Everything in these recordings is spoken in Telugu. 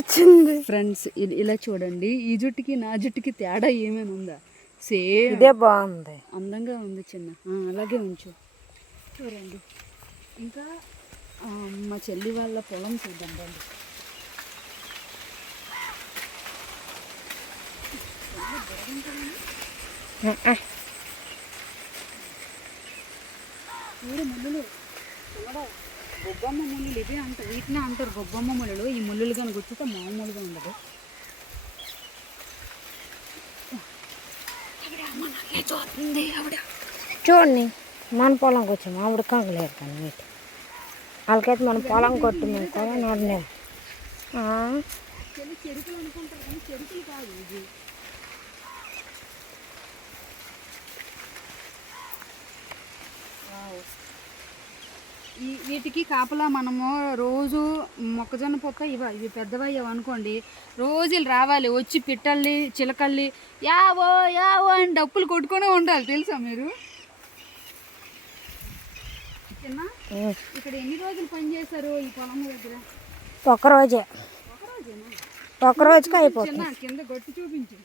వచ్చింది ఫ్రెండ్స్. ఇలా చూడండి, ఈ జుట్టుకి నా జుట్టుకి తేడా ఏమైనా ఉందా? సేమ్ ఇదే బాగుంది, అందంగా ఉంది చిన్న. అలాగే ఉంచు. చూడండి, ఇంకా మా చెల్లి వాళ్ళ పొలం చూద్దాం రండి. చూడు ముళ్ళులు, గొబ్బమ్మ ముళ్ళులు ఇవే అంటారు, వీటినే అంటారు గొబ్బమ్మ ముళ్ళులు. ఈ ముళ్ళులు కానీ గుర్తుతే మామూలుగా ఉండదు. చూస్తుంది ఆవిడ. చూడండి, మన పొలంకి వచ్చి మామిడి కాంగలేదు కానీ వీటి వాళ్ళకైతే మన పొలం కొట్టి మేము కూడా నడినాం. చెరుకులు అనుకుంటారు కానీ చెరుకులు కాదు ఇది. వీటికి కాపలా మనము రోజు మొక్కజొన్న పొక్క ఇవి పెద్దవయ్యావు అనుకోండి, రోజు రావాలి వచ్చి పిట్టల్ని చిలకల్ని యావో యావో అని డప్పులు కొట్టుకునే ఉండాలి. తెలుసా మీరు? చిన్న ఇక్కడ ఎన్ని రోజులు పని చేశారు ఈ పొలం దగ్గర? ఒక్కరోజే, ఒకరోజేనా? ఒక్కరోజుకి అయిపోతుంది. చిన్న కింద గట్టు చూపించు,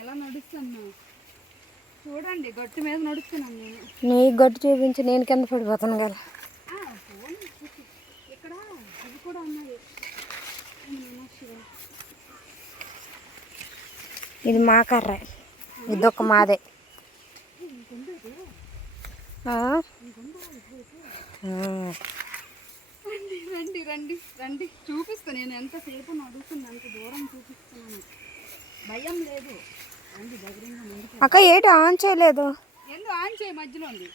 ఎలా నడుస్తాను చూడండి. గట్టు మీద నడుస్తున్నాను నేను. నీకు గట్టు చూపించి నేను కింద పడిపోతాను కదా. ఇక్కడ ఇవి కూడా ఉన్నాయి. ఇది మా కర్ర, ఇదొక మాదే. రండి రండి రండి చూపిస్తాను. నేను ఎంతసేపు నడుస్తుంది, అంత దూరం చూపిస్తున్నాను. భయం లేదు. రండి దగ్గరగా. అక్క ఏంటి ఆన్ చేయలేదు? ఎందుకు ఆన్ చేయి? మధ్యలో ఉంది.